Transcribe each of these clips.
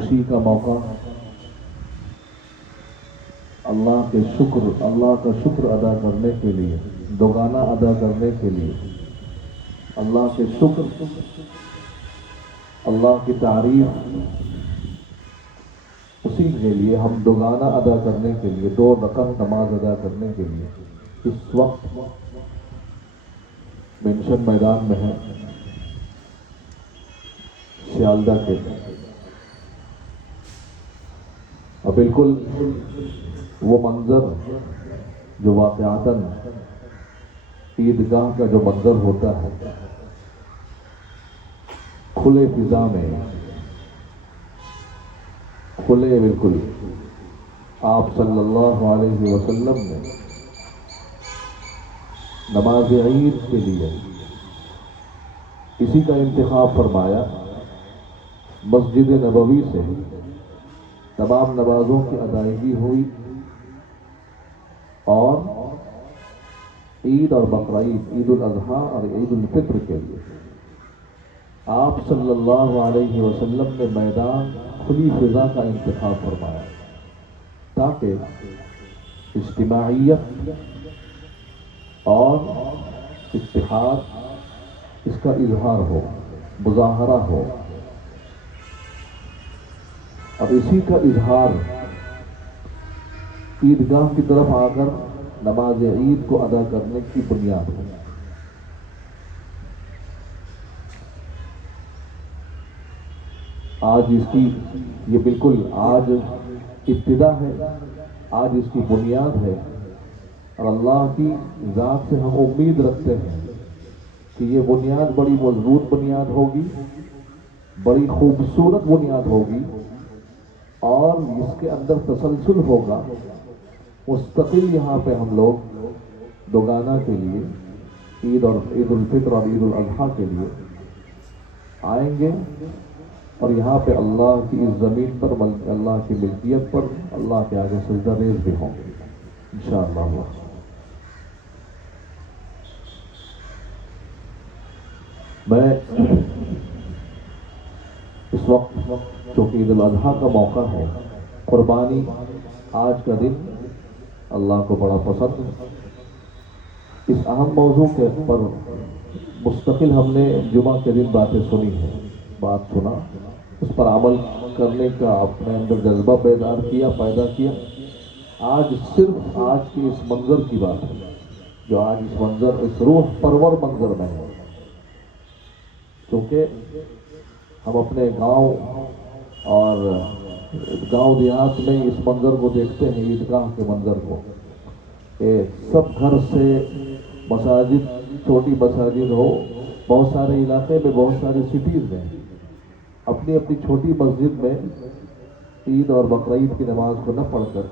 خوشی کا موقع، اللہ کا شکر ادا کرنے کے لیے، دوگانہ ادا کرنے کے لیے، اللہ کے شکر، اللہ کی تعریف، اسی کے لیے ہم دوگانہ ادا کرنے کے لیے، 2 رکعت نماز ادا کرنے کے لیے اس وقت مینشن میدان میں ہے سیالدہ کے، اور بالکل وہ منظر جو واقعتاً عیدگاہ کا جو منظر ہوتا ہے، کھلے فضا میں، کھلے بالکل آپ صلی اللہ علیہ وسلم نے نماز عید کے لیے اسی کا انتخاب فرمایا، مسجد نبوی سے تمام نمازوں کی ادائیگی ہوئی، اور عید اور بقرعید، عید الاضحیٰ اور عید الفطر کے لیے آپ صلی اللہ علیہ وسلم نے میدان کھلی فضا کا انتخاب فرمایا، تاکہ اجتماعیت اور اتحاد اس کا اظہار ہو، مظاہرہ ہو، اور اسی کا اظہار عیدگاہ کی طرف آ کر نماز عید کو ادا کرنے کی بنیاد ہے۔ آج اس کی یہ بالکل آج ابتدا ہے، آج اس کی بنیاد ہے، اور اللہ کی ذات سے ہم امید رکھتے ہیں کہ یہ بنیاد بڑی مضبوط بنیاد ہوگی، بڑی خوبصورت بنیاد ہوگی، اور اس کے اندر تسلسل ہوگا، مستقل یہاں پہ ہم لوگ دوگانہ کے لیے عید اور عید الفطر اور عید الاضحیٰ کے لیے آئیں گے، اور یہاں پہ اللہ کی اس زمین پر، اللہ کی ملکیت پر اللہ کے آگے سجدہ ریز بھی ہوں گے انشاءاللہ۔ میں اس وقت چونکہ عید الاضحیٰ کا موقع ہے، قربانی آج کا دن اللہ کو بڑا پسند ہے، اس اہم موضوع کے پر مستقل ہم نے جمعہ کے دن باتیں سنی ہیں، بات سنا، اس پر عمل کرنے کا اپنے اندر جذبہ بیدار کیا، پیدا کیا۔ آج صرف آج کے اس منظر کی بات ہے، جو آج اس منظر، اس روح پرور منظر میں ہے، کیونکہ ہم اپنے گاؤں اور گاؤں دیہات میں اس منظر کو دیکھتے ہیں، عیدگاہ کے منظر کو، کہ سب گھر سے مساجد، چھوٹی مساجد ہو، بہت سارے علاقے میں، بہت سارے سٹیز میں اپنی اپنی چھوٹی مسجد میں عید اور بقرعید کی نماز کو نہ پڑھ کر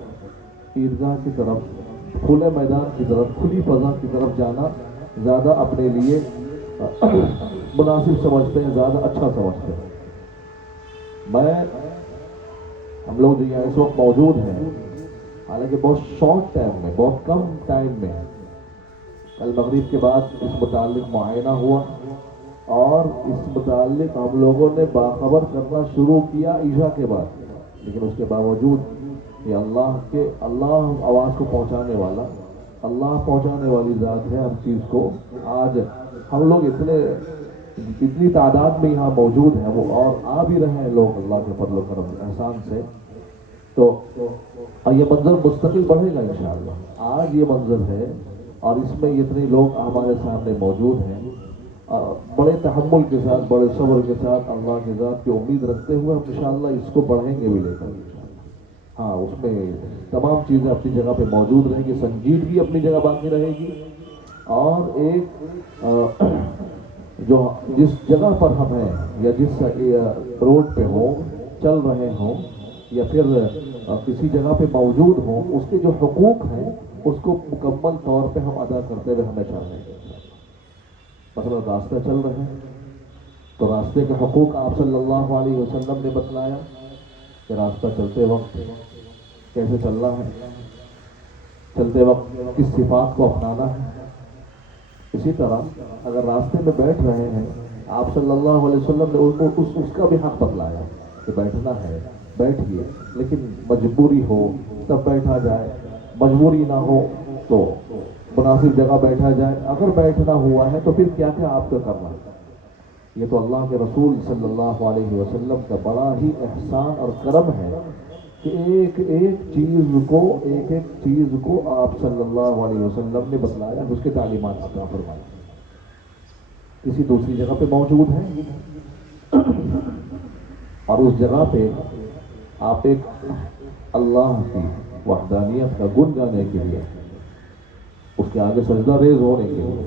عیدگاہ کی طرف، کھلے میدان کی طرف، کھلی فضا کی طرف جانا زیادہ اپنے لیے مناسب سمجھتے ہیں، زیادہ اچھا سمجھتے ہیں۔ ہم لوگ جو یہاں اس وقت موجود ہیں، حالانکہ بہت شارٹ ٹائم میں، بہت کم ٹائم میں، کل مغرب کے بعد اس متعلق معائنہ ہوا، اور اس متعلق ہم لوگوں نے باخبر کرنا شروع کیا عشاء کے بعد، لیکن اس کے باوجود یہ اللہ آواز کو پہنچانے والا، اللہ پہنچانے والی ذات ہے ہر چیز کو۔ آج ہم لوگ اتنی تعداد میں یہاں موجود ہیں، وہ اور آ بھی رہے ہیں لوگ اللہ کے فضل و کرم احسان سے، تو یہ منظر مستقل بڑھے گا انشاءاللہ۔ آج یہ منظر ہے، اور اس میں اتنے لوگ ہمارے سامنے موجود ہیں، بڑے تحمل کے ساتھ، بڑے صبر کے ساتھ، اللہ کی ذات کی امید رکھتے ہوئے ہم انشاءاللہ اس کو بڑھیں گے بھی لے کر انشاءاللہ۔ ہاں، اس میں تمام چیزیں اپنی جگہ پہ موجود رہیں گی، سنجیدگی اپنی جگہ باقی رہے گی، اور ایک جس جگہ پر ہم ہیں، یا جس روڈ پہ ہوں، چل رہے ہوں، یا پھر کسی جگہ پہ موجود ہوں، اس کے جو حقوق ہیں اس کو مکمل طور پہ ہم ادا کرتے ہوئے ہمیشہ رہیں گے۔ مثلا راستہ چل رہے ہیں تو راستے کے حقوق آپ صلی اللہ علیہ وسلم نے بتلایا کہ راستہ چلتے وقت کیسے چلنا ہے، چلتے وقت کس صفات کو اپنانا ہے۔ اسی طرح اگر راستے میں بیٹھ رہے ہیں، آپ صلی اللہ علیہ وسلم نے اس کا بھی حق بتلایا کہ بیٹھنا ہے بیٹھیے، لیکن مجبوری ہو تب بیٹھا جائے، مجبوری نہ ہو تو مناسب جگہ بیٹھا جائے۔ اگر بیٹھنا ہوا ہے تو پھر کیا کیا آپ کو کرنا ہے؟ یہ تو اللہ کے رسول صلی اللہ علیہ وسلم کا بڑا ہی احسان اور کرم ہے کہ ایک ایک چیز کو آپ صلی اللہ علیہ وسلم نے بتلایا، اس کے تعلیمات عطا فرمائی، کسی دوسری جگہ پہ موجود ہے۔ اور اس جگہ پہ آپ ایک اللہ کی وحدانیت کا گن گانے کے لیے، اس کے آگے سجدہ ریز ہونے کے لیے،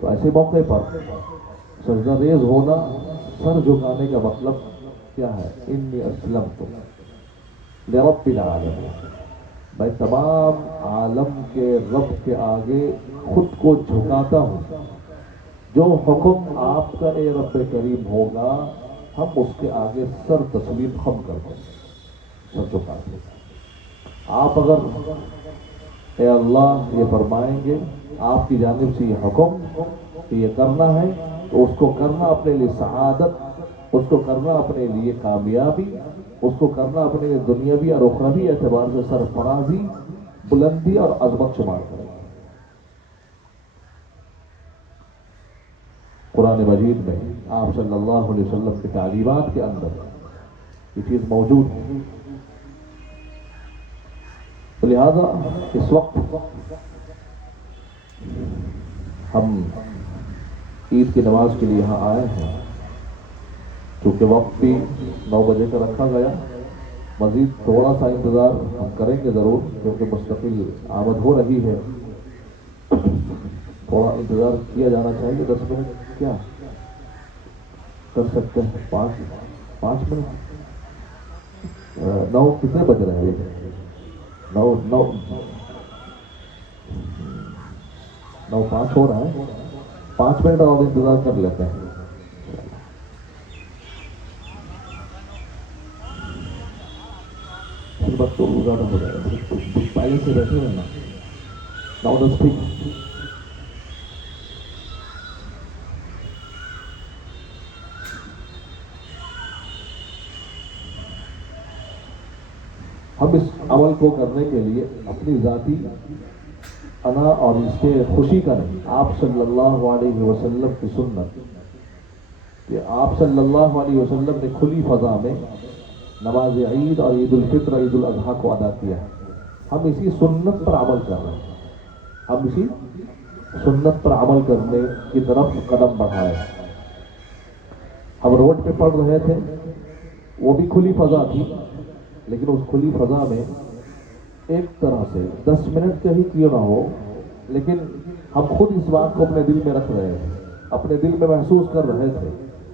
تو ایسے موقع پر سجدہ ریز ہونا، سر جھکانے کا مطلب کیا ہے؟ انی اسلمت لرب العالمین، میں تمام عالم کے رب کے آگے خود کو جھکاتا ہوں، جو حکم آپ کا اے رب کریم ہوگا ہم اس کے آگے سر تسلیم خم کر دیں، سر جھکاتے ہیں۔ آپ اگر اے اللہ یہ فرمائیں گے آپ کی جانب سے یہ حکم کہ یہ کرنا ہے، تو اس کو کرنا اپنے لیے سعادت، اس کو کرنا اپنے لیے کامیابی، اس کو کرنا اپنے لیے دنیاوی اور اخروی اعتبار سے سرفرازی، بلندی اور عظمت شمار کریں۔ قرآن مجید میں آپ صلی اللہ علیہ وسلم کی تعلیمات کے اندر یہ چیز موجود ہے۔ تو لہذا اس وقت ہم عید کی نماز کے لیے یہاں آئے ہیں، چونکہ وقت بھی 9 بجے کا رکھا گیا، مزید تھوڑا سا انتظار ہم کریں گے ضرور، کیونکہ مستقل آمد ہو رہی ہے، تھوڑا انتظار کیا جانا چاہیے، 10 منٹ کیا کر سکتے ہیں؟ 5 منٹ 9 کتنے بج رہے ہیں؟ 9:05 ہو رہا ہے، 5 منٹ اور انتظار کر لیتے ہیں۔ پھر وقت تو زیادہ ہو جائے گا، پہلے سے بیٹھے رہنا، 9:10 ٹھیک۔ ہم اس عمل کو کرنے کے لیے اپنی ذاتی انا اور اس کے خوشی کا نہیں، آپ صلی اللہ علیہ وسلم کی سنت کہ آپ صلی اللہ علیہ وسلم نے کھلی فضا میں نماز عید اور عید الفطر عید الاضحیٰ کو ادا کیا ہے، ہم اسی سنت پر عمل کر رہے ہیں، ہم اسی سنت پر عمل کرنے کی طرف قدم بڑھائے۔ ہم روڈ پہ پڑھ رہے تھے، وہ بھی کھلی فضا تھی، لیکن اس کھلی فضا میں ایک طرح سے 10 منٹ کا ہی کیوں نہ ہو، لیکن ہم خود اس بات کو اپنے دل میں رکھ رہے تھے، اپنے دل میں محسوس کر رہے تھے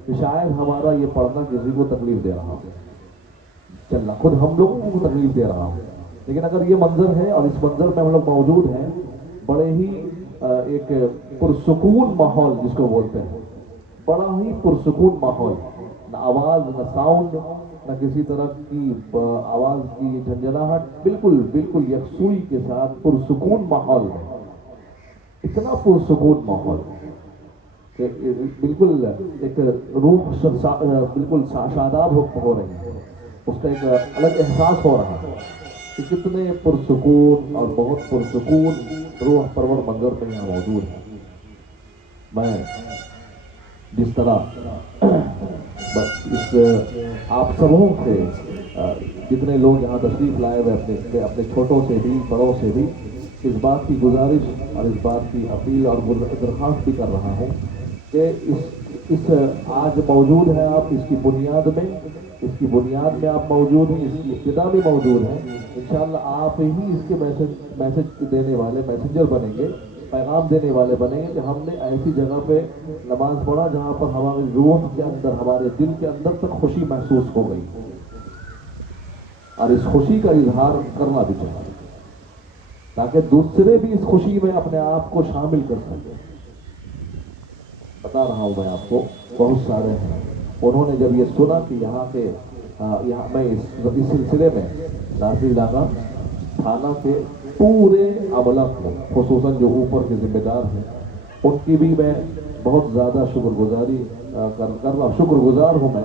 کہ شاید ہمارا یہ پڑھنا کسی کو تکلیف دے رہا ہو، چلنا خود ہم لوگوں کو تکلیف دے رہا ہو، لیکن اگر یہ منظر ہے اور اس منظر میں ہم لوگ موجود ہیں، بڑے ہی ایک پرسکون ماحول جس کو بولتے ہیں، بڑا ہی پرسکون ماحول، نہ آواز نہ ساؤنڈ نہ کسی طرح کی آواز کی جھنجھلاہٹ، بالکل یکسوئی کے ساتھ پرسکون ماحول ہے، اتنا پرسکون ماحول کہ بالکل ایک روح بالکل شاداب ہو رہی ہے، اس کا ایک الگ احساس ہو رہا ہے کہ کتنے پرسکون اور بہت پرسکون روح پرور منظر پہ یہاں موجود ہے۔ میں جس طرح بس اس آپ سبوں سے جتنے لوگ یہاں تشریف لائے ہوئے اپنے چھوٹوں سے بھی بڑوں سے بھی اس بات کی گزارش اور اس بات کی اپیل اور درخواست بھی کر رہا ہوں کہ اس آج موجود ہیں آپ، اس کی بنیاد میں آپ موجود ہیں، اس کی ابتدا میں موجود ہیں، انشاءاللہ آپ ہی اس کے میسج دینے والے میسنجر بنیں گے، پیغام دینے والے بنیں گے کہ ہم نے ایسی جگہ پہ نماز پڑھا جہاں پر ہمارے روح کے اندر، ہمارے دل کے اندر تک خوشی محسوس ہو گئی، اور اس خوشی کا اظہار کرنا بھی چاہیے تاکہ دوسرے بھی اس خوشی میں اپنے آپ کو شامل کر سکیں۔ بتا رہا ہوں میں آپ کو، بہت سارے ہیں، انہوں نے جب یہ سنا کہ یہاں میں اس سلسلے میں ناصر علاقہ تھانہ کے پورے عملہ کو، خصوصاً جو اوپر کے ذمہ دار ہیں، ان کی بھی میں بہت زیادہ شکر گزار ہوں میں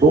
2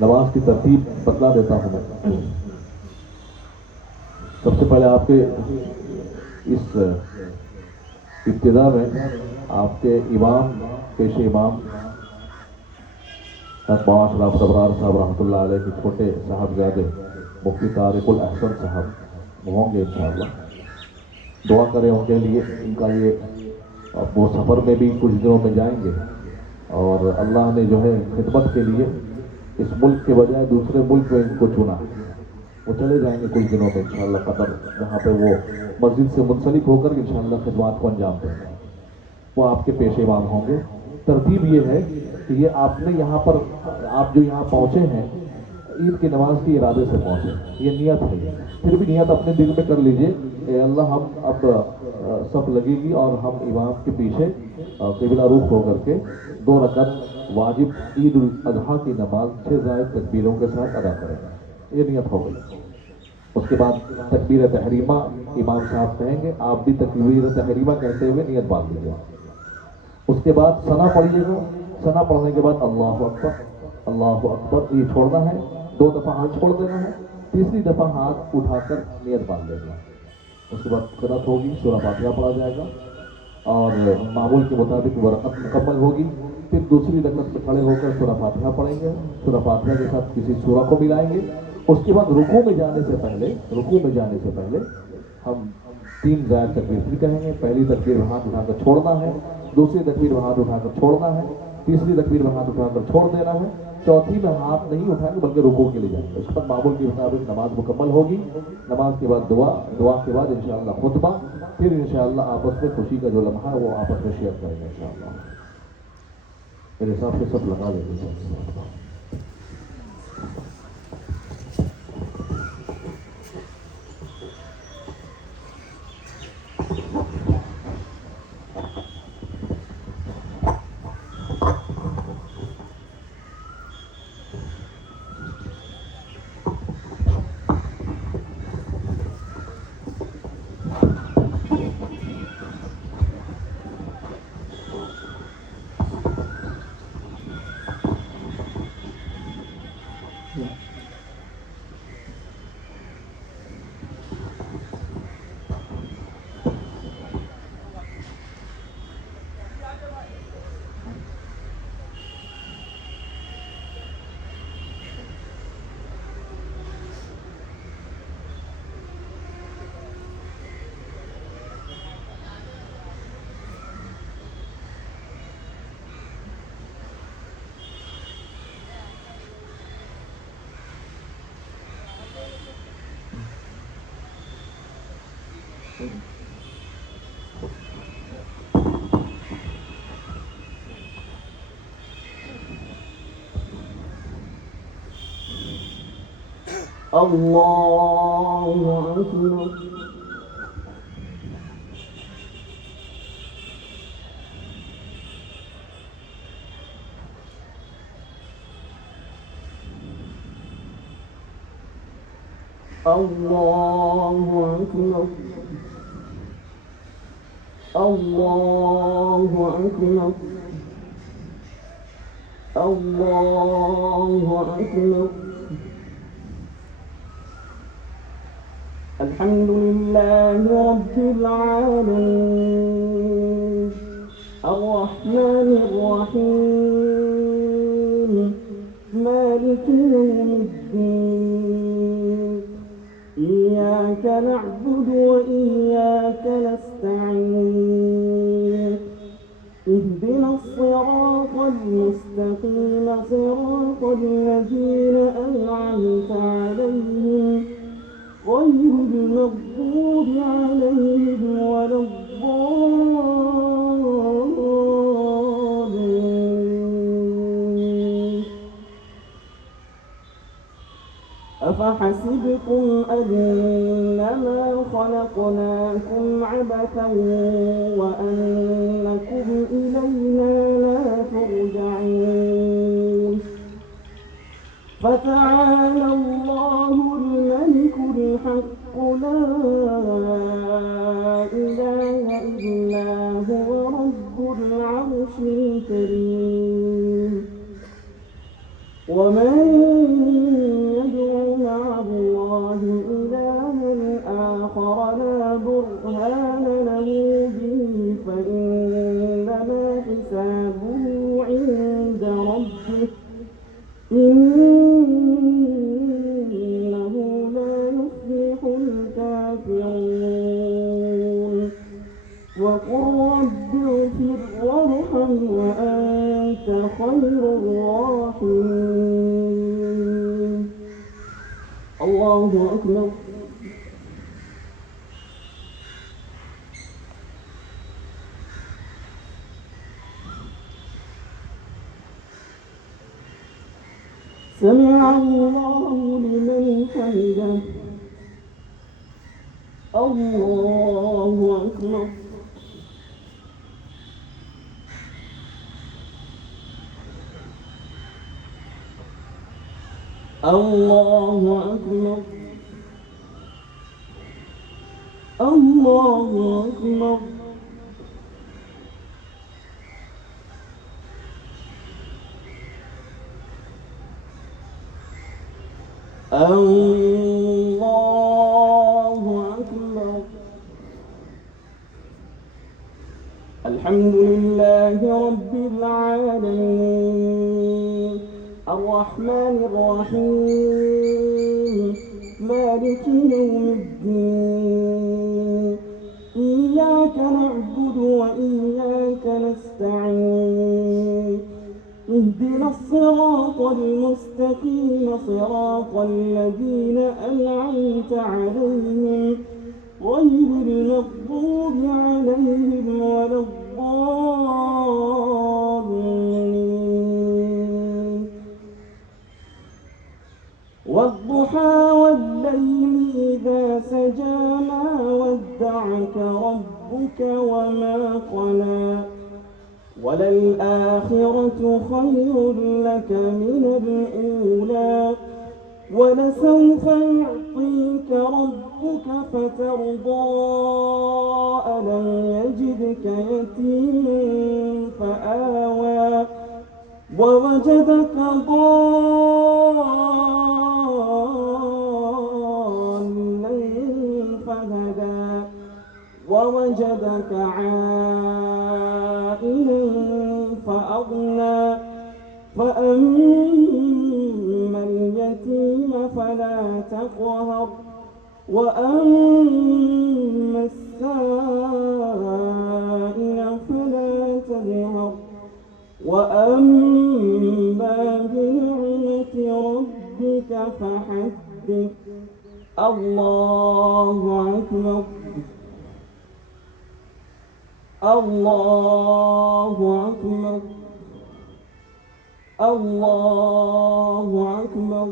نماز کی ترتیب بتلا دیتا ہوں میں. سب سے پہلے آپ کے اس ابتدا میں آپ کے امام پیش امام پانچ راف ابرار صاحب رحمۃ اللہ علیہ کے چھوٹے صاحبزادے مفتی طارق الاحسن صاحب ہوں گے انشاءاللہ. دعا کریں ان کے لیے. ان کا یہ اب وہ سفر میں بھی کچھ دنوں میں جائیں گے اور اللہ نے جو ہے خدمت کے لیے اس ملک کے بجائے دوسرے ملک میں ان کو چنا. وہ چلے جائیں گے کچھ دنوں میں انشاءاللہ قطر, جہاں پہ وہ مسجد سے منسلک ہو کر انشاءاللہ خدمات کو انجام دیں گے. وہ آپ کے پیش امام ہوں گے. ترتیب یہ ہے کہ یہ آپ نے یہاں پر, آپ جو یہاں پہنچے ہیں عید کی نماز کے ارادے سے پہنچے, یہ نیت ہے. پھر بھی نیت اپنے دل میں کر لیجئے اے اللہ ہم اب سب لگے گی اور ہم امام کے پیچھے قبلہ رخ ہو کر کے 2 رکعت واجب عید الاضحیٰ کی نماز 6 زائد تکبیروں کے ساتھ ادا کریں. یہ نیت ہو گئی. اس کے بعد تکبیر تحریمہ امام صاحب کہیں گے, آپ بھی تکبیر تحریمہ کہتے ہوئے نیت باندھ لیجیے. اس کے بعد ثنا پڑھیے گا. ثنا پڑھنے کے بعد اللہ اکبر اللہ اکبر یہ چھوڑنا ہے. 2 دفعہ ہاتھ چھوڑ دینا ہے. تیسری دفعہ ہاتھ اٹھا کر نیت باندھ لینا. اس کے بعد قرأت ہوگی, سورہ فاتحہ پڑھا جائے گا اور معمول کے مطابق ورقت مکمل ہوگی. پھر دوسری رکعت میں کھڑے ہو کر سورہ فاتحہ پڑھیں گے. سورہ فاتحہ کے ساتھ کسی سورہ کو ملائیں گے. اس کے بعد رکوع میں جانے سے پہلے ہم 3 زائد تکبیر پھر کہیں گے. پہلی تکبیر میں ہاتھ اٹھا کر چھوڑنا ہے, دوسری تکبیر میں ہاتھ اٹھا کر چھوڑنا ہے, تیسری تکبیر میں ہاتھ اٹھا کر چھوڑ دینا ہے, چوتھی میں ہاتھ نہیں اٹھائیں گے بلکہ رکوع کے لیے جائیں گے. اس پر معمول کے مطابق نماز مکمل ہوگی. نماز کے بعد دعا کے بعد انشاءاللہ خطبہ, پھر انشاءاللہ آپس میں خوشی کا جو لمحہ ہے وہ آپس میں شیئر کریں گے انشاءاللہ. میرے حساب سے سب لگا لیں گے. اللہ اکبر. اللہ اکبر. اللہ اکبر. اللہ اکبر. الحمد لله رب العالمين الرحمن الرحيم مالك يوم الدين إياك نعبد وإياك نستعين اهدنا الصراط المستقيم صراط الذين أنعمت عليهم غير المغضوب عليهم ولا الضالين. أفحسبتم أنما خلقناكم عبثا وأنكم إلينا لا ترجعون فتعالى الله الملك الحق لا إله إلا هو رب العرش الكريم. ومن إنه لا يفلح الكافرون وقل رب اغفر وارحم وأنت خير الراحمين. الله أكبر. سمع الله لمن حمده. الله أكبر. الله أكبر. الله أكبر. الله أكبر. الحمد لله رب العالمين الرحمن الرحيم مالك يوم الدين إياك نعبد وإياك نستعين اهدنا الصراط المستقيم صراط الذين أنعمت عليهم غير المغضوب عليهم ولا الضالين. والضحى والليل إذا سجى ما ودعك ربك وما قلى وللآخرة خير لك من الأولى ولسوف يعطيك ربك فترضى ألم يجدك يتيما فآوى ووجدك ضالا فهدى ووجدك عائلا فأغنى فأما اليتيم فلا تقهر وأما السائل فلا تنهر وأما بنعمة ربك فحدث. الله أكبر. الله أكبر. الله أكبر.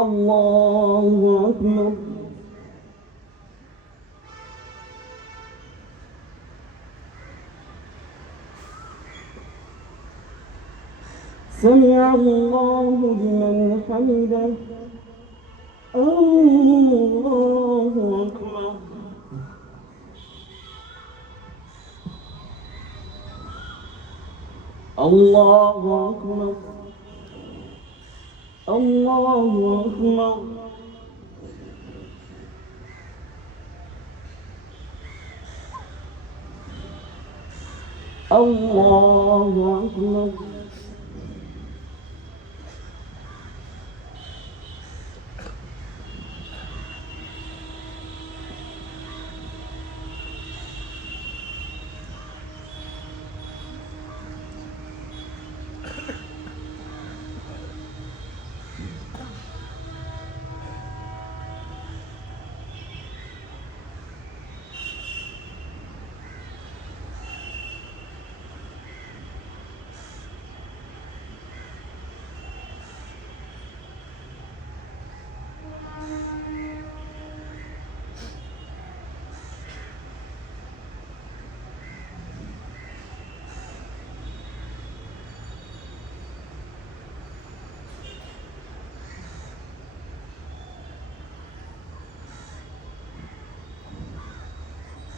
الله أكبر. سمع الله لمن حمده. الله أكبر. الله أكبر. الله أكبر. الله أكبر.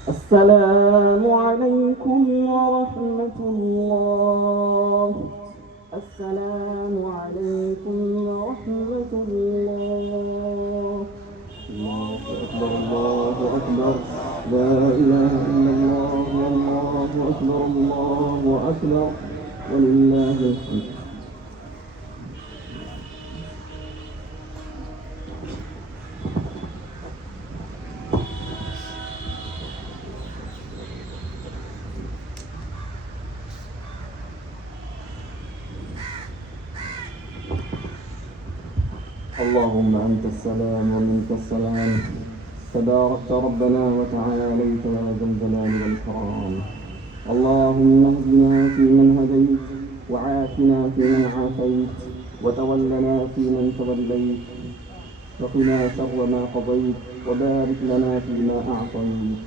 السلام عليكم ورحمة الله. السلام عليكم ورحمة الله. الله أكبر. الله أكبر. لا إله إلا الله. والله أكبر. الله أكبر ولله الحمد. اللهم أنت السلام ومنك السلام، تباركت ربنا وتعاليت يا ذا الجلال والإكرام. اللهم اهدنا فيمن هديت، وعافنا فيمن عافيت، وتولنا فيمن توليت، وقنا شر ما قضيت، وبارك لنا فيما أعطيت.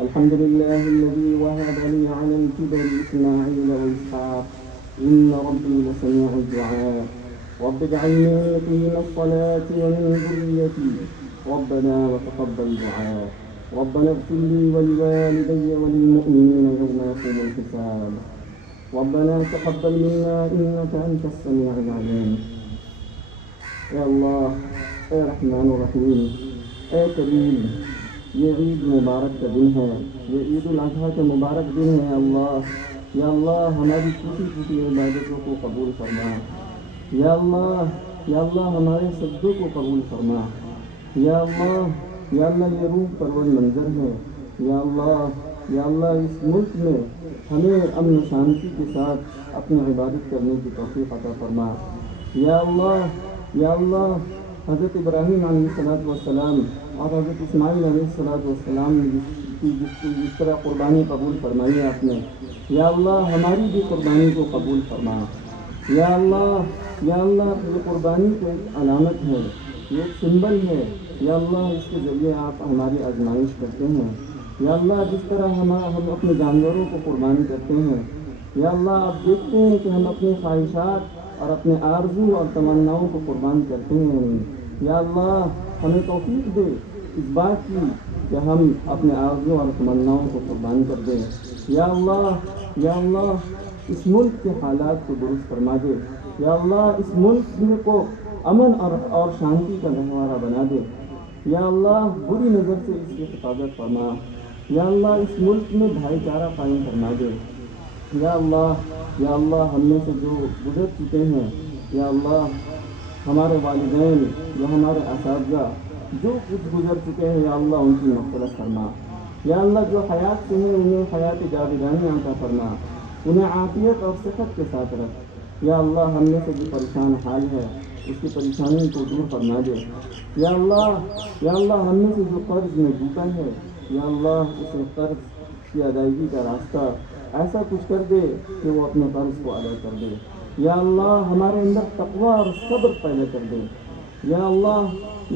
الحمد لله الذي وهب لي على الكبر إسماعيل وإسحاق، إن ربي لسميع الدعاء. رب اجعلني مقيم الصلاة ومن ذريتي، ربنا وتقبل دعاء. ربنا اغفر لي ولوالدي وللمؤمنين يوم يقوم الحساب. ربنا تقبل منا إنك أنت السميع العليم. اے اللہ، اے رحمان الرحیم، اے کریم، یہ عید مبارک کا دن ہے، یہ عید الاضحیٰ کا مبارک دن ہے. یا اللہ ہماری چھوٹی چھوٹی عبادتوں کو قبول فرما. یا اللہ ہمارے سجدوں کو قبول فرما. یا اللہ یہ روح پرور منظر ہے. یا اللہ اس ملک میں ہمیں امن و شانتی کے ساتھ اپنی عبادت کرنے کی توفیق عطا فرما. یا اللہ حضرت ابراہیم علیہ السلام اور حضرت اسماعیل علیہ السلام نے جس طرح قربانی قبول فرمائی ہے آپ نے، یا اللہ ہماری بھی قربانی کو قبول فرما. یا اللہ یہ قربانی کو ایک علامت ہے، یہ ایک سمبل ہے. یا اللہ اس کے ذریعے آپ ہماری آزمائش کرتے ہیں. یا اللہ جس طرح ہم اپنے جانوروں کو قربانی کرتے ہیں، یا اللہ آپ دیکھتے ہیں کہ ہم اپنی خواہشات اور اپنے آرزو اور تمناؤں کو قربان کرتے ہیں. یا اللہ ہمیں توفیق دے اس بات کی کہ ہم اپنے آرزو اور تمناؤں کو قربان کر دیں. یا اللہ اس ملک کے حالات کو درست فرما دے. یا اللہ اس ملک کو امن اور شانتی کا گہوارہ بنا دے. یا اللہ بری نظر سے اس کی حفاظت فرما. یا اللہ اس ملک میں بھائی چارہ قائم فرما دے. یا اللہ ہم میں سے جو گزر چکے ہیں، یا اللہ ہمارے والدین یا ہمارے اساتذہ جو کچھ گزر چکے ہیں، یا اللہ ان کی مغفرت فرما. یا اللہ جو حیات سے ہیں انہیں حیات جاویدانی عطا فرما، انہیں عافیت اور صحت کے ساتھ رکھ. یا اللہ ہم میں سے جو پریشان حال ہے اس کی پریشانی کو دور فرما دے. یا اللہ ہم میں سے جو قرض میں ڈوبا ہے، یا اللہ اسے قرض کی ادائیگی کا راستہ ایسا کچھ کر دے کہ وہ اپنے قرض کو ادا کر دے. یا اللہ ہمارے اندر تقویٰ اور صبر پیدا کر دے. یا اللہ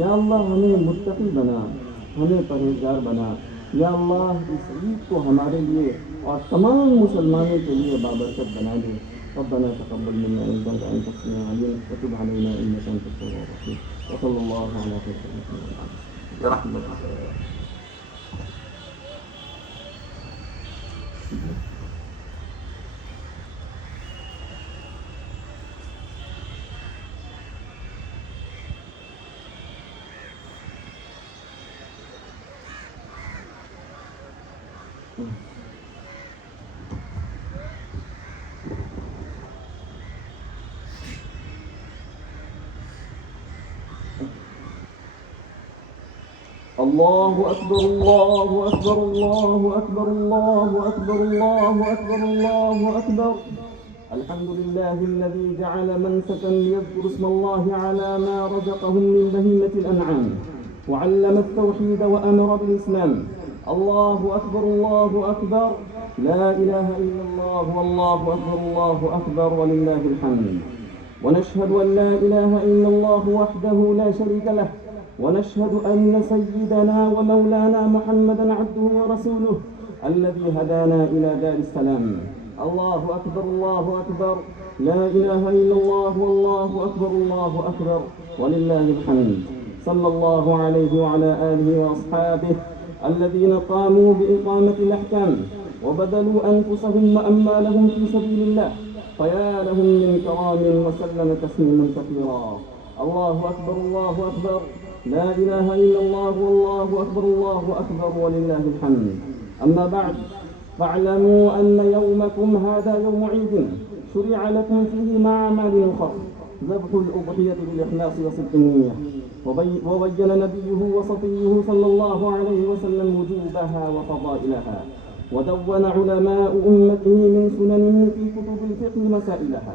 ہمیں متقی بنا، ہمیں پرہیزگار بنا. یا اللہ اس عید کو ہمارے لیے اور تمام مسلمانوں کے لیے بابرکت بنا دے. ربنا تقبل منا انك انت السميع العليم وتب علينا انك انت التواب الرحيم وصلى الله على خير خلقه برحمتك. الله أكبر الله أكبر الله أكبر الله أكبر الله أكبر الله أكبر. الحمد لله الذي جعل منسكا ليذكر اسم الله على ما رزقهم من بهيمة الأنعام، وعلم التوحيد وأمر بالإسلام. الله أكبر الله أكبر، لا إله إلا الله والله أكبر الله أكبر ولله الحمد. ونشهد أن لا إله إلا الله وحده لا شريك له، ونشهد أن سيدنا ومولانا محمدا عبده ورسوله الذي هدانا إلى دار السلام. الله أكبر الله أكبر، لا إله إلا الله والله أكبر ولله الحمد. صلى الله عليه وعلى آله وأصحابه الذين قاموا بإقامة الأحكام وبذلوا أنفسهم وأموالهم في سبيل الله، فيا لهم من كرام وسلم تسليما كثيرا. الله أكبر، لا إله إلا الله والله أكبر ولله الحمد. أما بعد، فاعلموا أن يومكم هذا يوم عيد شرع لكم فيه مع أعمال أخرى ذبح الأضحية بالإخلاص وصدق النية، وبين نبيه وصفيه صلى الله عليه وسلم وجوبها وفضائلها، ودون علماء أمته من سننه في كتب الفقه مسائلها.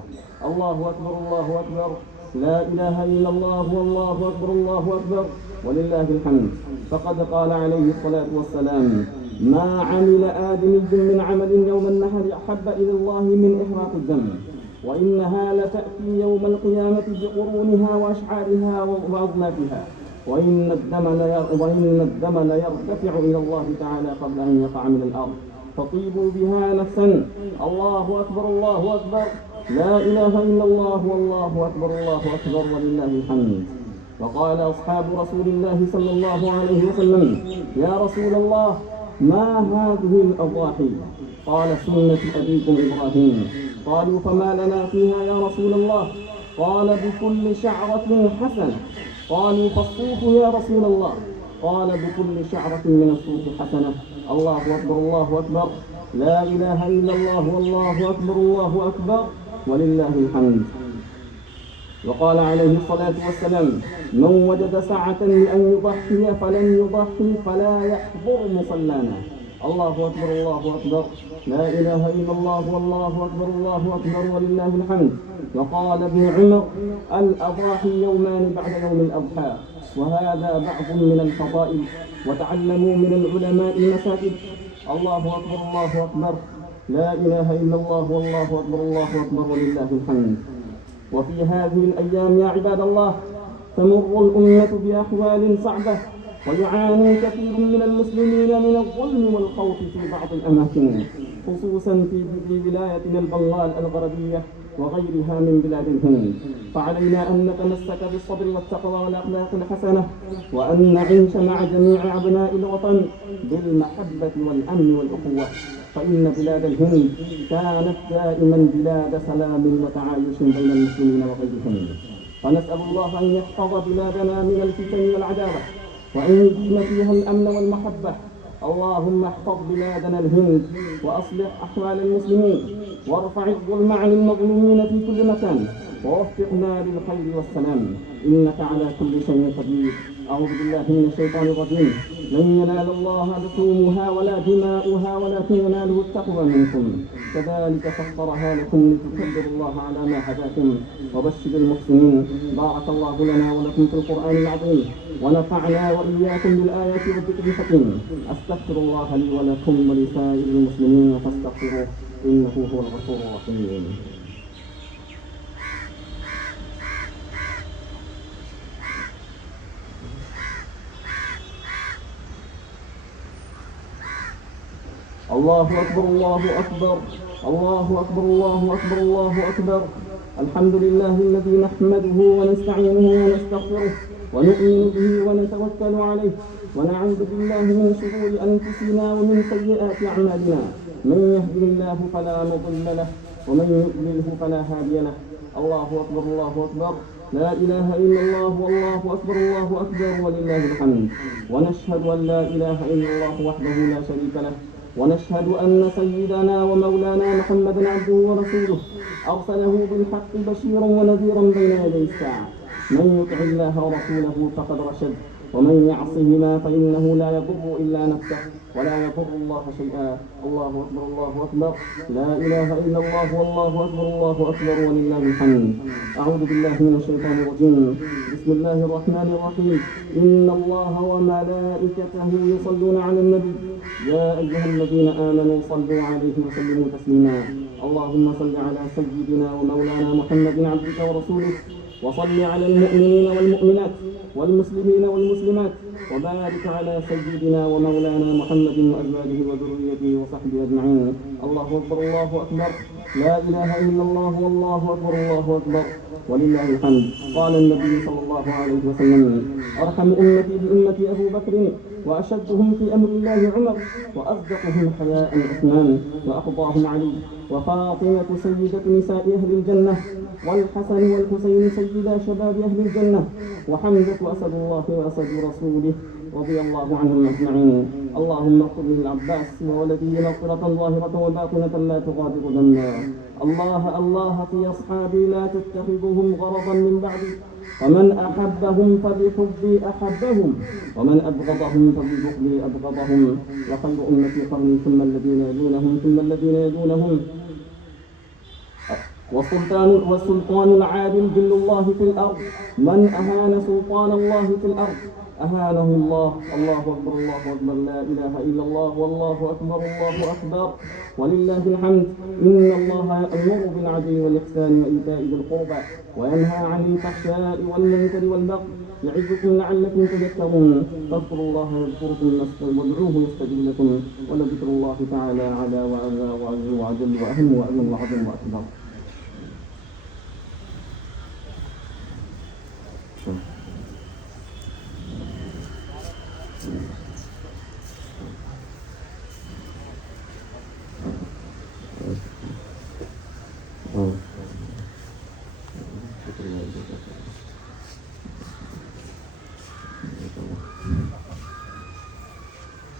الله أكبر، لا إله إلا الله والله أكبر الله أكبر ولله الحمد. فقد قال عليه الصلاة والسلام: ما عمل آدمي من عمل يوم النحر أحب إلى الله من إحراق الدم، وإنها لتأتي يوم القيامة بقرونها وأشعارها وأظلافها، وإن الدم ليرتفع إلى الله تعالى قبل أن يقع من الأرض، فطيبوا بها نفسا. الله أكبر الله أكبر، لا إله إلا الله والله أكبر الله أكبر ولله الحمد. وقال أصحاب رسول الله صلى الله عليه وسلم: يا رسول الله، ما هذه الأضاحي؟ قال: سنة أبيكم إبراهيم. قالوا: فما لنا فيها يا رسول الله؟ قال: بكل شعرة حسنة. قالوا: فالصوف يا رسول الله؟ قال: بكل شعرة من الصوف حسنة. الله أكبر الله أكبر، لا إله إلا الله والله أكبر الله أكبر ولله الحمد. وقال عليه الصلاة والسلام: من وجد سعة لأن يضحي فلن يضحي فلا يحضر مصلانا. الله أكبر الله أكبر، لا إله إلا الله والله أكبر الله أكبر ولله الحمد. وقال ابن عمر: الأضاحي يومان بعد يوم الأضحى. وهذا بعض من الفضائل، وتعلموا من العلماء المساجد. الله أكبر الله أكبر، لا إله إلا الله والله أكبر الله أكبر ولله الحمد. وفي هذه الأيام يا عباد الله تمر الأمة بأحوال صعبة، ويعاني كثير من المسلمين من الظلم والخوف في بعض الأماكن، خصوصا في ولايتنا البنغال الغربية وغيرها من بلاد الهند. فعلينا أن نتمسك بالصبر والتقوى والأخلاق الحسنة، وأن نعيش مع جميع أبناء الوطن بالمحبة والأمن والأخوة، فإن بلاد الهند كانت دائما بلاد سلام وتعايش بين المسلمين وغيرهم. فنسأل الله أن يحفظ بلادنا من الفتن والعداوة، وأن يديم فيها الأمن والمحبة. اللهم احفظ بلادنا الهند، وأصلح أحوال المسلمين، وارفع الظلم عن المظلومين في كل مكان، ووفقنا للخير والسلام، إنك على كل شيء قدير. أعوذ بالله من الشيطان الرجيم. لن ينال الله لحومها ولا دماؤها ولكن يناله التقوى منكم، كذلك سخرها لكم لتكبروا الله على ما هداكم وبشر المحسنين. بارك الله لنا ولكم في القرآن العظيم، ونفعنا وإياكم بالآيات والذكر الحكيم. أستغفر الله لي ولكم ولسائر المسلمين فاستغفروه إنه هو الغفور الرحيم. الله أكبر الله أكبر، الله أكبر الله أكبر الله أكبر. الحمد لله الذي نحمده ونستعينه ونستغفره ونؤمن به ونتوكل عليه، ونعوذ بالله من شرور أنفسنا ومن سيئات أعمالنا. من يهده الله فلا مضل له، ومن يضلله فلا هادي له. الله أكبر الله أكبر، لا إله إلا الله والله أكبر الله أكبر ولله الحمد. ونشهد أن لا إله إلا الله وحده لا شريك له، ونشهد أن سيدنا ومولانا محمدا عبده ورسوله، أرسله بالحق بشيرا ونذيرا بين يدي الساعة. من يطع الله ورسوله فقد رشد، ومن يعصهما فإنه لا يضر إلا نفسه ولا يضر الله شيئا. الله أكبر الله أكبر، لا إله إلا الله والله أكبر الله أكبر ولله الحمد. أعوذ بالله من الشيطان الرجيم. بسم الله الرحمن الرحيم. إن الله وملائكته يصلون على النبي، يا أيها الذين آمنوا صلوا عليه وسلموا تسليما. اللهم صل على سيدنا ومولانا محمد عبدك ورسولك، وصل على المؤمنين والمؤمنات والمسلمين والمسلمات، وبارك على سيدنا ومولانا محمد وأزواجه وذريته وصحبه أجمعين. الله أكبر الله أكبر، لا إله إلا الله والله أكبر الله أكبر ولله الحمد. قال النبي صلى الله عليه وسلم: أرحم أمتي بأمتي أبو بكر، وأشدهم في أمر الله عمر، وأصدقهم حياء عثمان، وأقضاهم علي، وفاطمة سيدة نساء أهل الجنة، والحسن والحسين سيدا شباب أهل الجنة، وحمزة أسد الله وأسد رسوله رضي الله عنهم أجمعين. اللهم اغفر للعباس وولده مغفرة ظاهرة وباطنة لا تغادر ذنبا. الله في أصحابي لا تتخذهم غرضا من بعدي، ومن أحبهم فبحبي أحبهم، ومن أبغضهم فببغضي أبغضهم. وخير أمتي قرني ثم الذين يلونهم ثم الذين يلونهم. والسلطان العادل ذل الله في الأرض. من أهان سلطان الله في الأرض أهانه الله. الله أكبر الله أكبر، لا إله إلا الله والله أكبر الله أكبر ولله الحمد. إن الله يأمر بالعدل والإحسان وإيتاء ذي القربى وينهى عن الفحشاء والمنكر والبغي يعظكم لعلكم تذكرون. فاذكروا الله يذكركم وادعوه يستجب لكم ولذكر الله تعالى على وعلى وعز وعجل وأهم وأجل وعظم وأكبر.